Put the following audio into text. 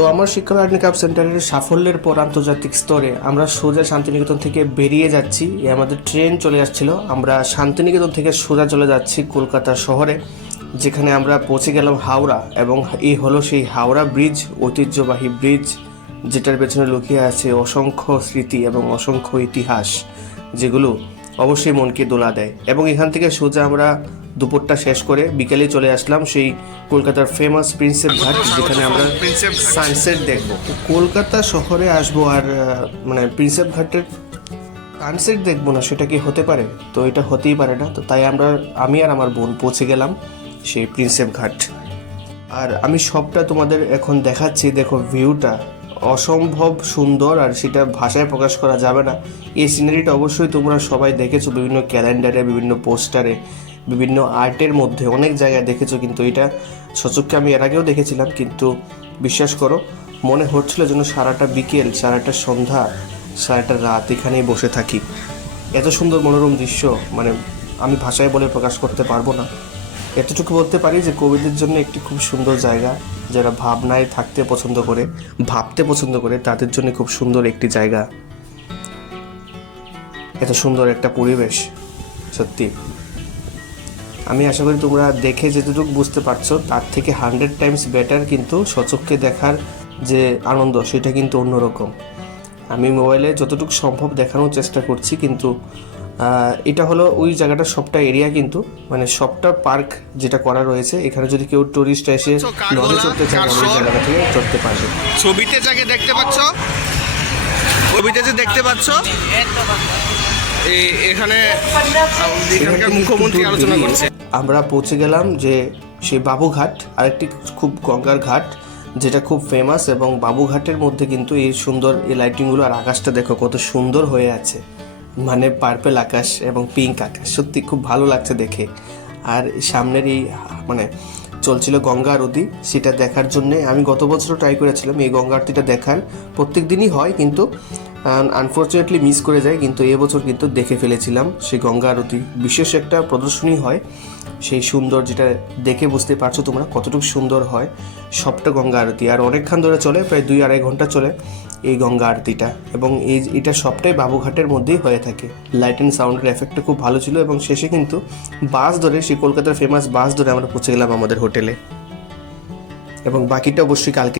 তো আমার শিক্ষা লার্নিং কাপ সেন্টারের সাফল্যের পর আন্তর্জাতিক স্তরে আমরা সোজা শান্তিনিকেতন থেকে বেরিয়ে যাচ্ছি। আমাদের ট্রেন চলে আসছিল, আমরা শান্তিনিকেতন থেকে সোজা চলে যাচ্ছি কলকাতা শহরে, যেখানে আমরা পৌঁছে গেলাম হাওড়া। এবং এই হলো সেই হাওড়া ব্রিজ, ঐতিহ্যবাহী ব্রিজ, যেটার পেছনে লুকিয়ে আছে অসংখ্য স্মৃতি এবং অসংখ্য ইতিহাস, যেগুলো অবশ্যই মনকে দোলা দেয়। এবং এখান থেকে সোজা আমরা দুপুরটা শেষ করে বিকেলে চলে আসলাম সেই কলকাতার ফেমাস প্রিন্সেপ ঘাট, যেখানে আমরা সানসেট দেখব। কলকাতা শহরে আসবো আর মানে প্রিন্সেপ ঘাটের সানসেট দেখবো না, সেটা কি হতে পারে? তো এটা হতেই পারে না। তো তাই আমি আর আমার বোন পৌঁছে গেলাম সেই প্রিন্সেপ ঘাট। আর আমি সবটা তোমাদের এখন দেখাচ্ছি। দেখো ভিউটা অসম্ভব সুন্দর, আর সেটা ভাষায় প্রকাশ করা যাবে না। এই সিনারিটা অবশ্যই তোমরা সবাই দেখেছো বিভিন্ন ক্যালেন্ডারে, বিভিন্ন পোস্টারে, বিভিন্ন আর্টের মধ্যে অনেক জায়গায় দেখেছো, কিন্তু এটা সচক্ষে আমি এর আগেও দেখেছিলাম। কিন্তু বিশ্বাস করো, মনে হচ্ছিল যেন সারাটা বিকেল, সারাটা সন্ধ্যা, সারাটা রাত এখানেই বসে থাকি। এত সুন্দর মনোরম দৃশ্য, মানে আমি ভাষায় বলে প্রকাশ করতে পারবো না। এতটুকু বলতে পারি যে কবিদের জন্য একটি খুব সুন্দর জায়গা। যারা ভাবনায় থাকতে পছন্দ করে, ভাবতে পছন্দ করে, তাদের জন্য খুব সুন্দর একটি জায়গা। এত সুন্দর একটা পরিবেশ, সত্যি আমি আশা করি তোমরা দেখে যেটুকু বুঝতে পারছো, তার থেকে 100 টাইমস বেটার কিন্তু সচক্ষে দেখার যে আনন্দ, সেটা কিন্তু অন্যরকম। আমি মোবাইলে যতটুকু সম্ভব দেখানোর চেষ্টা করছি, কিন্তু এটা হলো ওই জায়গাটা, সবটা এরিয়া কিন্তু, মানে সবটা পার্ক যেটা করা রয়েছে। এখানে যদি কেউ টুরিস্ট এসে লজে চড়তে চায়, ওই জায়গাটা থেকে চড়তে পারবে। ছবিতে যাকে দেখতে পাচ্ছ, ছবিতে যে দেখতে পাচ্ছ, এখানে এখানকার মুখ্যমন্ত্রী আলোচনা করছে। আমরা পৌঁছে গেলাম যে সেই বাবুঘাট, আরেকটি খুব গঙ্গার ঘাট যেটা খুব ফেমাস। এবং বাবুঘাটের মধ্যে কিন্তু এই সুন্দর এই লাইটিংগুলো, আর আকাশটা দেখো কত সুন্দর হয়ে আছে, মানে পার্পেল আকাশ এবং পিঙ্ক আকাশ, সত্যি খুব ভালো লাগছে দেখে। আর সামনের এই মানে চলছিল গঙ্গা আরতি, সেটা দেখার জন্যে আমি গত বছরও ট্রাই করেছিলাম এই গঙ্গা আরতিটা দেখার। প্রত্যেক দিনই হয়, কিন্তু আনফর্চুনেটলি মিস করে যায়। কিন্তু এবছর কিন্তু দেখে ফেলেছিলাম সেই গঙ্গা আরতি। বিশেষ একটা প্রদর্শনী হয় সেই সুন্দর, যেটা দেখে বুঝতে পারছো তোমরা কতটুকু সুন্দর হয় সবটা গঙ্গা আরতি। আর অনেকক্ষণ ধরে চলে, প্রায় 2-2.5 ঘন্টা চলে এই গঙ্গা আরতিটা। এবং এটা সবটাই বাবুঘাটের মধ্যেই হয়ে থাকে। লাইট অ্যান্ড সাউন্ডের এফেক্টটা খুব ভালো ছিল। এবং শেষে কিন্তু বাস ধরে, সেই কলকাতার ফেমাস বাস ধরে আমরা পৌঁছে গেলাম আমাদের হোটেলে। এবং বাকিটা অবশ্যই কালকে